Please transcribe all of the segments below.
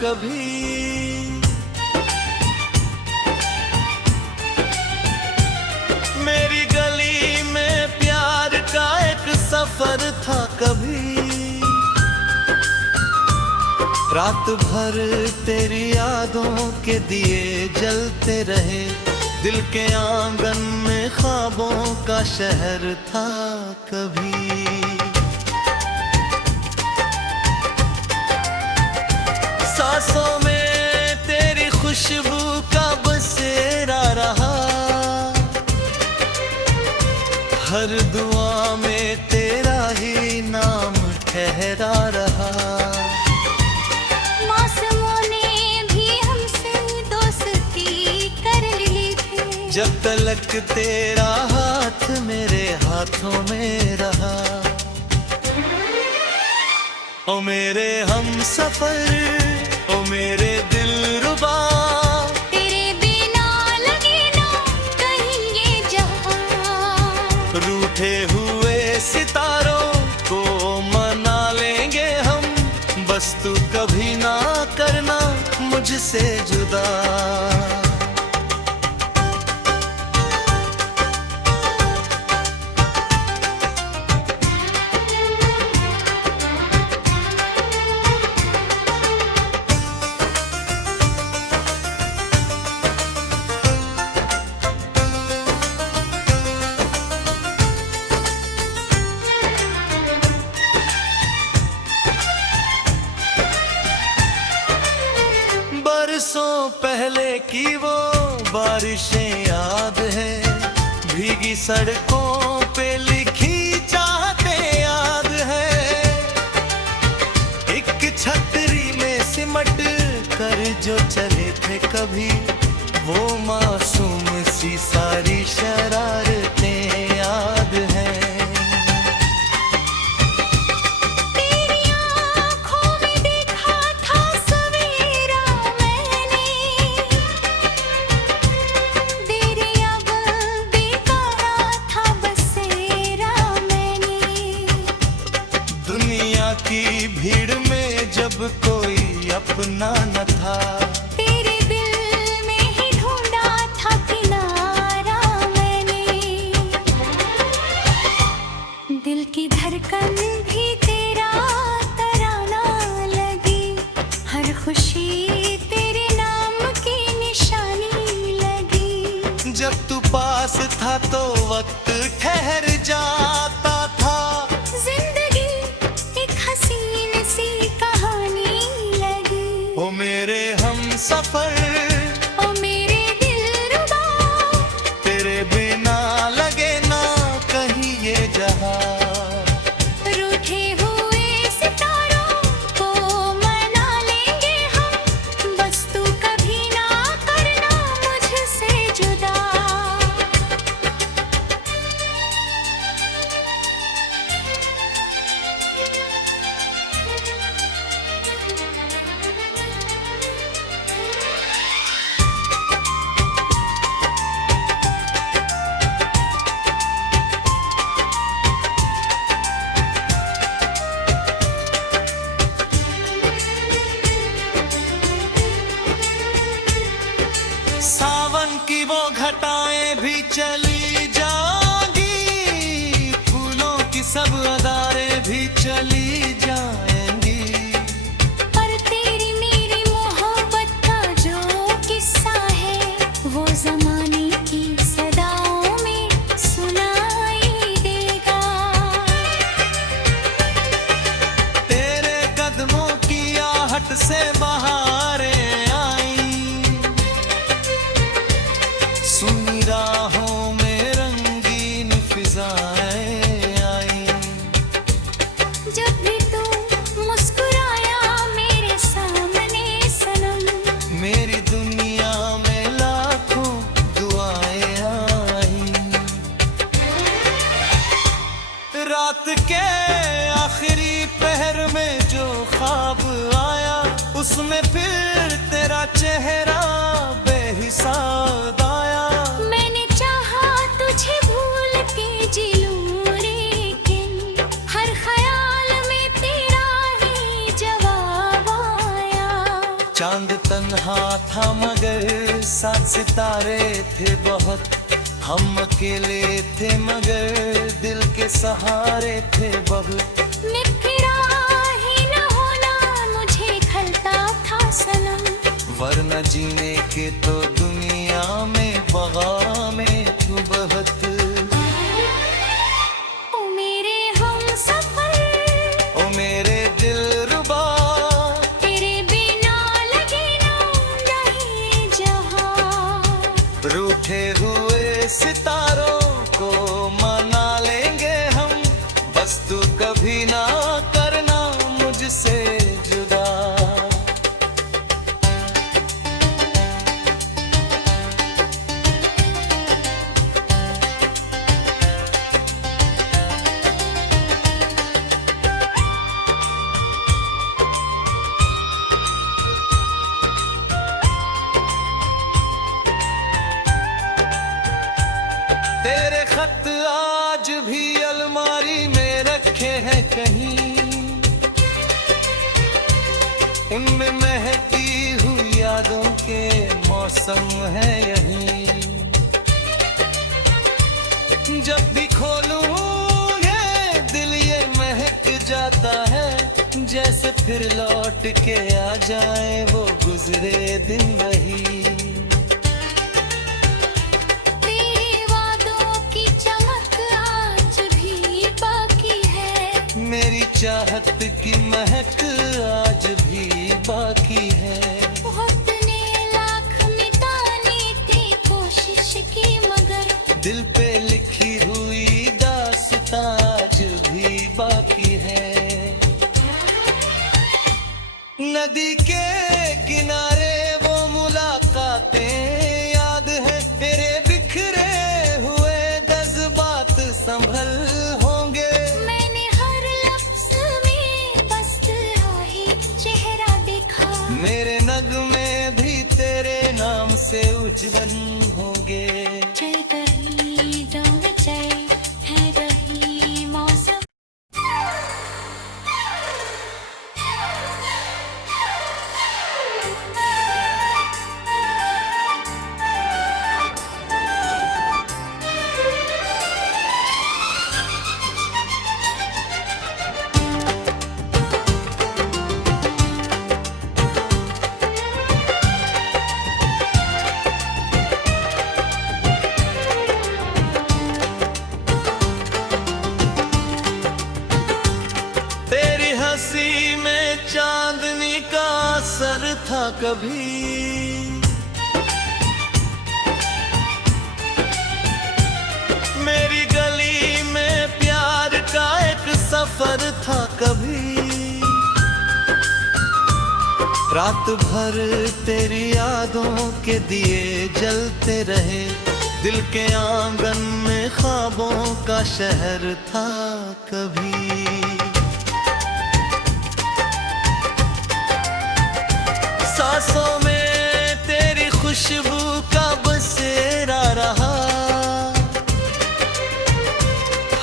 कभी। मेरी गली में प्यार का एक सफर था कभी। रात भर तेरी यादों के दिए जलते रहे, दिल के आंगन में ख्वाबों का शहर था कभी। सांसों में तेरी खुशबू का बसेरा रहा, हर दुआ में तेरा ही नाम ठहरा रहा। मौसमों ने भी हमसे दोस्ती कर ली थी, जब तलक तेरा हाथ मेरे हाथों में रहा। ओ मेरे हम सफर, ओ मेरे दिलरुबा, तेरे बिना लगे ना कहीं ये जहां। रूठे हुए सितारों को मना लेंगे हम, बस तू कभी ना करना मुझसे जुदा। बरसों पहले की वो बारिशें याद है, भीगी सड़कों पे लिखी चाहतें याद है। एक छतरी में सिमट कर जो चले थे कभी, वो मासूम सी सारी शरारतें याद हैं। की भीड़ में जब कोई अपना न था, तेरे दिल में ही ढूंढा था किनारा मैंने। दिल की धड़कन भी तेरा तराना लगी, हर खुशी तेरे नाम की निशानी लगी। जब तू पास था तो वक्त ठहर जाता था, ओ मेरे हम सफर, ओ मेरे दिलरुबा, तेरे बिना लगे ना कहीं ये जहां। रूठे हुए सितारों को मना लेंगे हम, बस तू कभी ना करना मुझसे जुदा। सावन की वो घटाएं भी चली जाएंगी, फूलों की सब अदारें भी चली जाएंगी। पर तेरी मेरी मोहब्बत का जो किस्सा है, वो जमाने की सदाओं में सुनाई देगा। तेरे कदमों की आहट से बहारें सुनी राहों में रंगीन फिजाएं आई। जब भी तू मुस्कुराया मेरे सामने सनम, मेरी दुनिया में लाखों दुआएं आई। रात के आखिरी पहर में जो ख्वाब आया, उसमें फिर तेरा चेहरा बेहिसाब आया। मैंने चाहा तुझे भूल के जी लूं, लेकिन हर ख्याल में तेरा ही जवाब आया। तन्हा था मगर साथ सितारे थे बहुत, हम अकेले थे मगर दिल के सहारे थे बहुत। निखरा ही न होना मुझे खलता था सनम, वरना जीने के तो दुनिया में बगा में तू बहुत। ओ मेरे हमसफर, ओ मेरे दिलरुबा, तेरे बिना लगे ना नहीं जहां। रूठे हुए सितारों को मना लेंगे हम, बस तू कभी ना करना मुझसे जुदा। तेरे खत आज भी अलमारी में रखे हैं कहीं, उनमें महकी हुई यादों के मौसम है यहीं। जब भी खोलूं ये दिल ये महक जाता है, जैसे फिर लौट के आ जाए वो गुजरे दिन वही। मेरी चाहत की महक आज भी बाकी है। बहुत ने लाख मिटाने की कोशिश की मगर दिल पे लिखी हुई दास्तां आज भी बाकी है। नदी के किनारे वो मुलाकातें याद है, तेरे बिखरे हुए जज्बात संभल होंगे। मेरे नगमे भी तेरे नाम से उज्जवल होंगे। चल कहीं दम चल है रही मौसम। हंसी में चांदनी का असर था कभी, मेरी गली में प्यार का एक सफर था कभी। रात भर तेरी यादों के दिए जलते रहे, दिल के आंगन में ख्वाबों का शहर था कभी। सांसों में तेरी खुशबू का बसेरा रहा,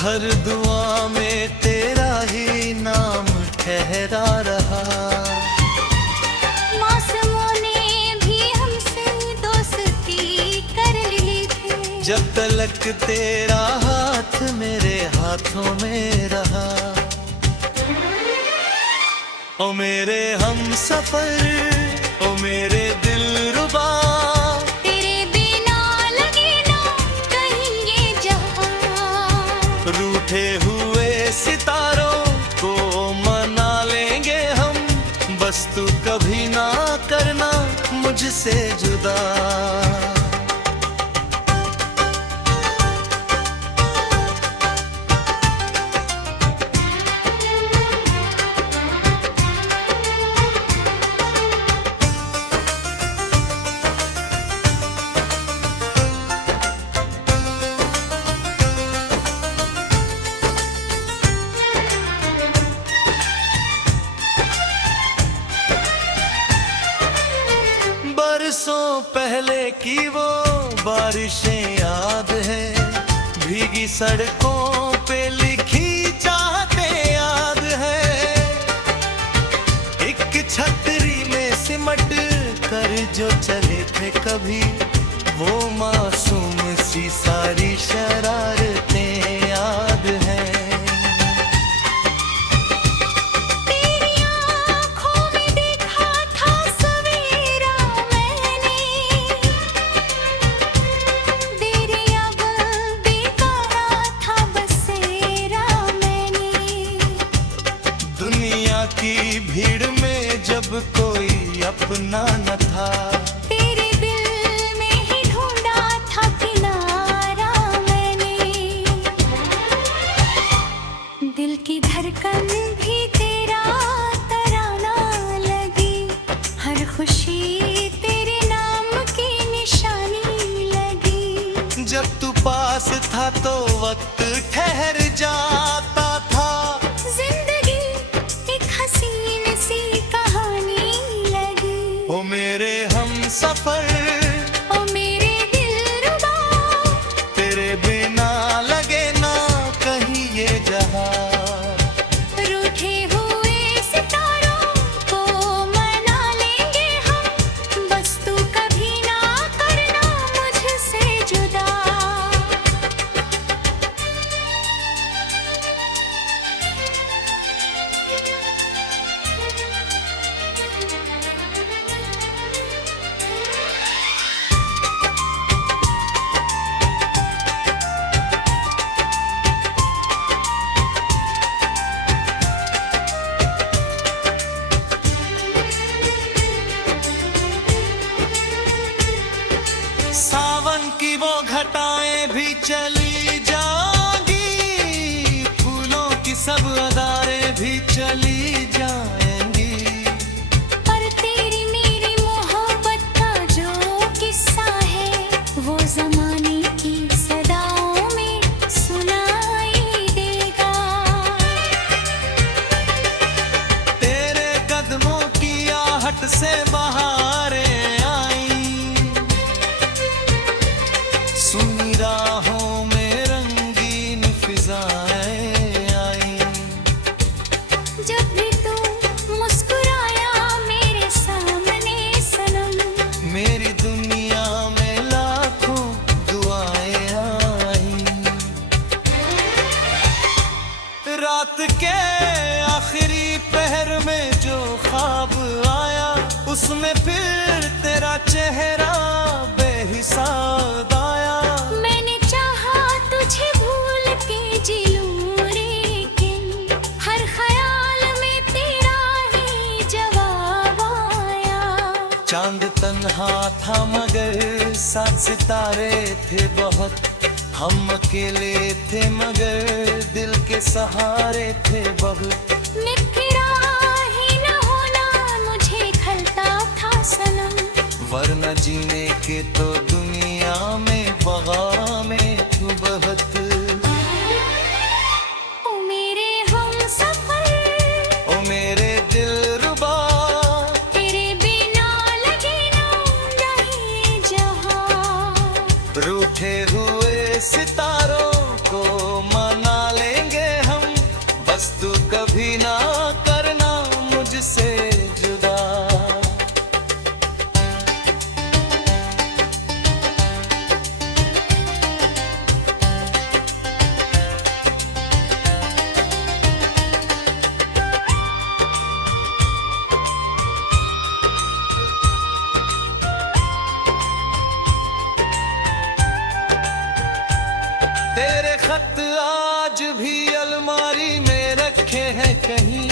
हर दुआ में तेरा ही नाम ठहरा रहा। मौसमों ने भी हमसे दोस्ती कर ली थी, जब तलक तेरा हाथ मेरे हाथों में रहा। ओ मेरे हमसफर, ओ मेरे दिलरुबा, तेरे बिना लगे ना कहीं ये जहां। रूठे हुए सितारों को मना लेंगे हम, बस तू कभी ना करना मुझसे जुदा। बरसों पहले की वो बारिशें याद है, भीगी सड़कों पे लिखी चाहतें याद है। एक छतरी में सिमट कर जो चले थे कभी, वो मासूम सी सारी शरारतें याद हैं। तेरी आँखों में देखा था सवेरा मैंने, तेरे अब बेकारा था बसेरा मैंने। दुनिया की भीड़ में जब कोई अपना न था, तेरे दिल में ही ढूंढा था किनारा मैंने। दिल की धड़कन भी तेरा तराना लगी, हर खुशी तेरे नाम की निशानी लगी। जब तू पास था तो वक्त ठहर जाता था, जिंदगी एक हसीन सी कहानी लगी। ओ मेरे हम सफर, ओ मेरे दिलरुबा, तेरे बिना लगे ना कहीं ये जहां। रूठे हुए सितारों को मना लेंगे हम, बस तू कभी ना करना मुझसे जुदा। सावन की वो घटाएं भी चली जाएंगी, फूलों की सब अदारें भी चली जाएंगी। पर तेरी मेरी मोहब्बत का जो किस्सा है, वो जमाने की सदाओं में सुनाई देगा। तेरे कदमों की आहट से बहारें आई, सुनी राहों में रंगीन फिजाएं आई। जब भी तू मुस्कुराया मेरे सामने सनम, मेरी दुनिया में लाखों दुआएं आई। रात के आखिरी पहर में जो ख्वाब आया, उसमें फिर तेरा चेहरा बेहिसाब आया। मैंने चाहा तुझे भूल के जी लूं, लेकिन हर ख्याल में तेरा ही जवाब आया। चांद तन्हा था मगर साथ सितारे थे बहुत, हम अकेले थे मगर दिल के सहारे थे बहुत। निखरा ही न होना मुझे खलता था सनम, वरना जीने के तो दुनिया में बगा में तू बहुत। ओ मेरे हम सफर, ओ मेरे दिलरुबा, तेरे बिना लगे ना नहीं जहां। रूठे हुए सितारों को मना लेंगे हम, बस तू कभी ना करना मुझसे जुदा। तेरे खत आज भी अलमारी में रखे हैं कहीं,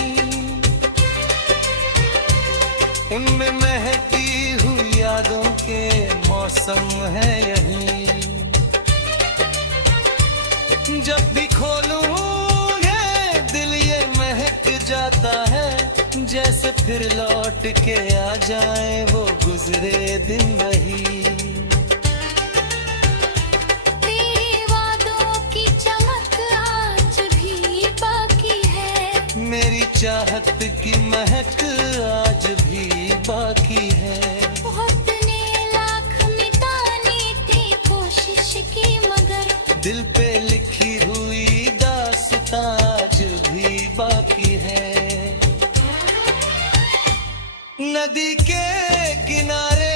उनमें महकी हुई यादों के मौसम है यहीं। जब भी खोलूं ये दिल ये महक जाता है, जैसे फिर लौट के आ जाए वो गुजरे दिन वही। तेरे वादों की चमक आज भी बाकी है, मेरी चाहत की महक आज भी बाकी है। वक्त ने लाख मिटाने की कोशिश की मगर दिल पे लिखी हुई दास्तां आज भी बाकी है। नदी के किनारे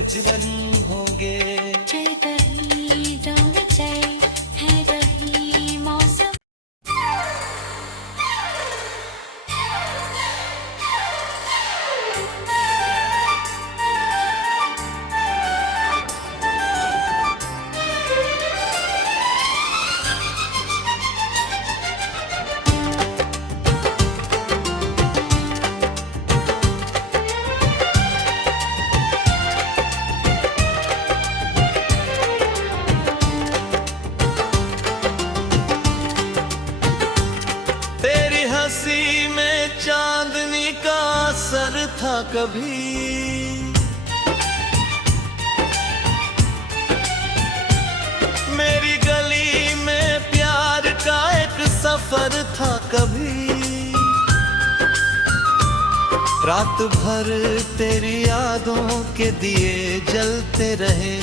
उज्जवल होंगे। चल कहीं दौड़ चल है रही मौसम। तेरी हंसी में चांदनी का असर था कभी, मेरी गली में प्यार का एक सफर था कभी। रात भर तेरी यादों के दिए जलते रहे,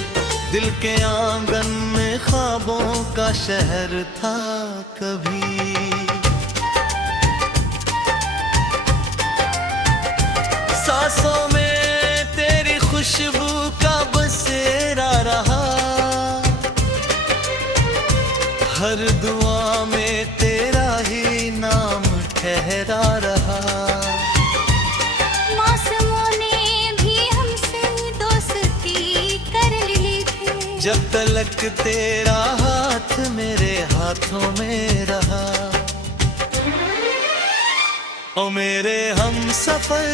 दिल के आंगन में ख्वाबों का शहर था कभी। सांसों में तेरी खुशबू का बसेरा रहा, हर दुआ में तेरा ही नाम ठहरा रहा। मौसमों ने भी हमसे दोस्ती कर ली थी, जब तलक तेरा हाथ मेरे हाथों में रहा। ओ मेरे हम सफर,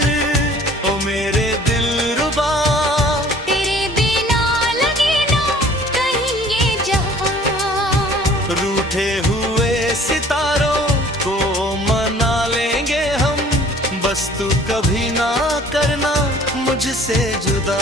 ओ मेरे दिलरुबा, तेरे बिना लगे ना कहीं ये जहां। रूठे हुए सितारों को मना लेंगे हम, बस तू कभी ना करना मुझसे जुदा।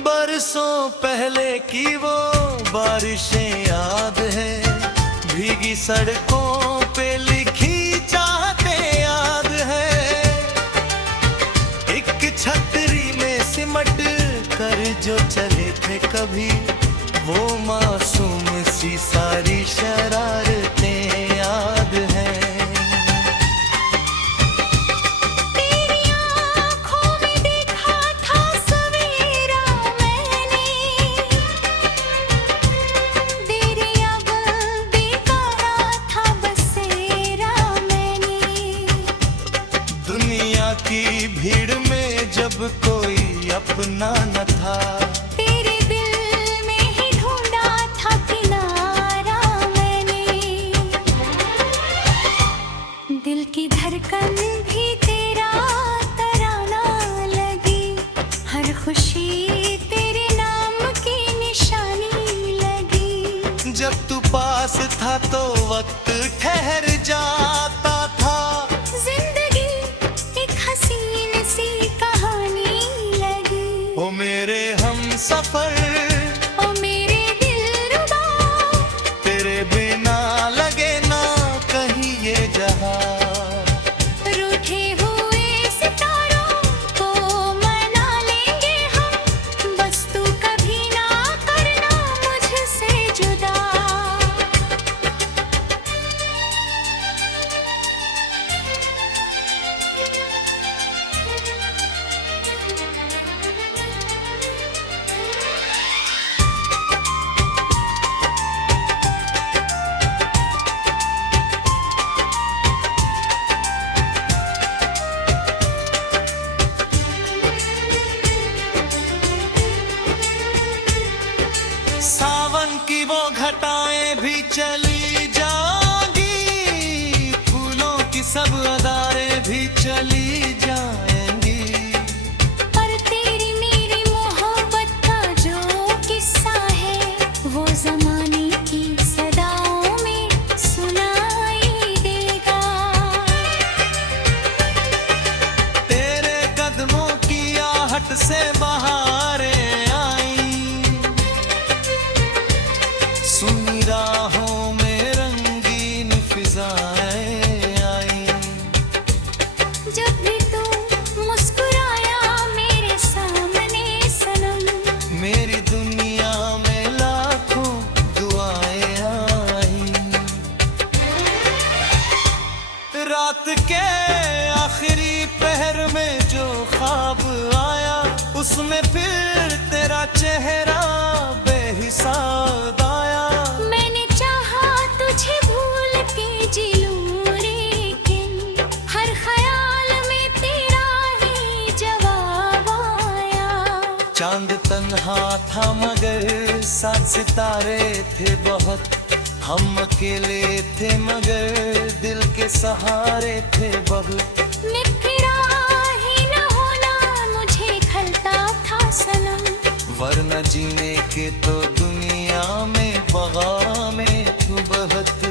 बरसों पहले की वो बारिशें याद है, भीगी सड़कों पे लिखी चाहतें याद है। एक छतरी में सिमट कर जो चले थे कभी, वो मासूम सी सारी शरारतें याद हैं। की भीड़ में जब कोई अपना न था, तेरे दिल में ही ढूंढा था किनारा मैंने। दिल की धड़कन भी तेरा तराना लगी, हर खुशी तेरे नाम की निशानी लगी। जब तू पास था तो वक्त ठहर जाता था, ओ मेरे हम सफर, ओ मेरे दिलरुबा, तेरे बिना लगे ना कहीं ये जहां। रूठे हुए सितारों को मना लेंगे हम, बस तू कभी ना करना मुझसे जुदा। सावन की वो घटाएं भी चली जाएंगी, फूलों की सब अदारें भी चली जाएंगी। पर तेरी मेरी मोहब्बत का जो किस्सा है, वो जमाने की सदाओं में सुनाई देगा। तेरे कदमों की आहट से बहारें आई, रात के आखिरी पहर में जो ख्वाब आया, उसमें फिर तेरा चेहरा बेहिसाब आया। मैंने चाहा तुझे भूल के जी लूं, लेकिन हर ख्याल में तेरा ही जवाब आया। चांद तन्हा था मगर साथ सितारे थे बहुत, हम अकेले थे मगर दिल के सहारे थे बहुत। निखरा ही न होना मुझे खलता था सनम, वरना जीने के तो दुनिया में बगा में तू बहुत।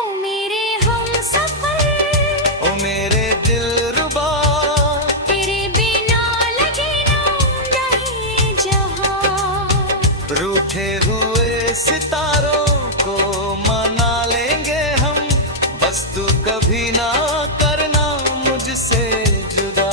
ओ मेरे हमसफर, ओ मेरे दिलरुबा, तेरे बिना लगे ना नहीं जहां। रूठे हुए सितारों को मना लेंगे हम, बस तू कभी ना करना मुझसे जुदा।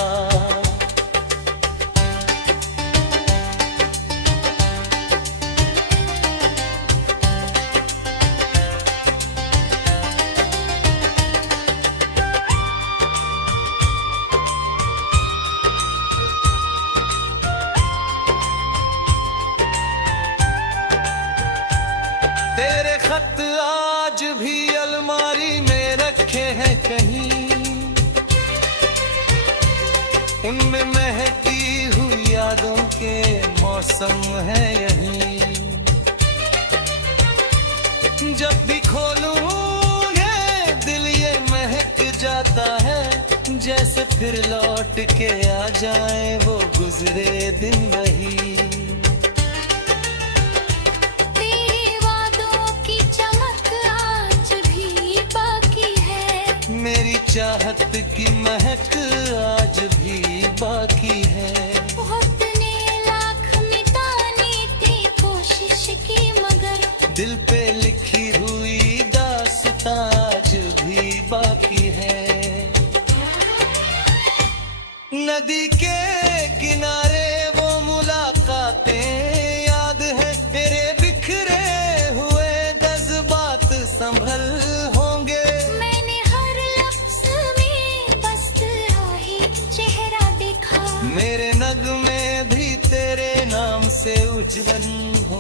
तेरे खत आज भी अलमारी में रखे हैं कहीं, उनमें महकी हुई यादों के मौसम है यहीं। जब भी खोलूं ये दिल ये महक जाता है, जैसे फिर लौट के आ जाए वो गुजरे दिन वही। मेरी चाहत की महक आज भी बाकी है। बहुत ने लाख मिटाने की कोशिश की मगर दिल पे लिखी हुई दास्तां आज भी बाकी है। नदी के किनारे वो मुलाकातें याद है, मेरे बिखरे हुए जज्बात संभल होंगे। मेरे नगमे भी तेरे नाम से उज्जवल हो।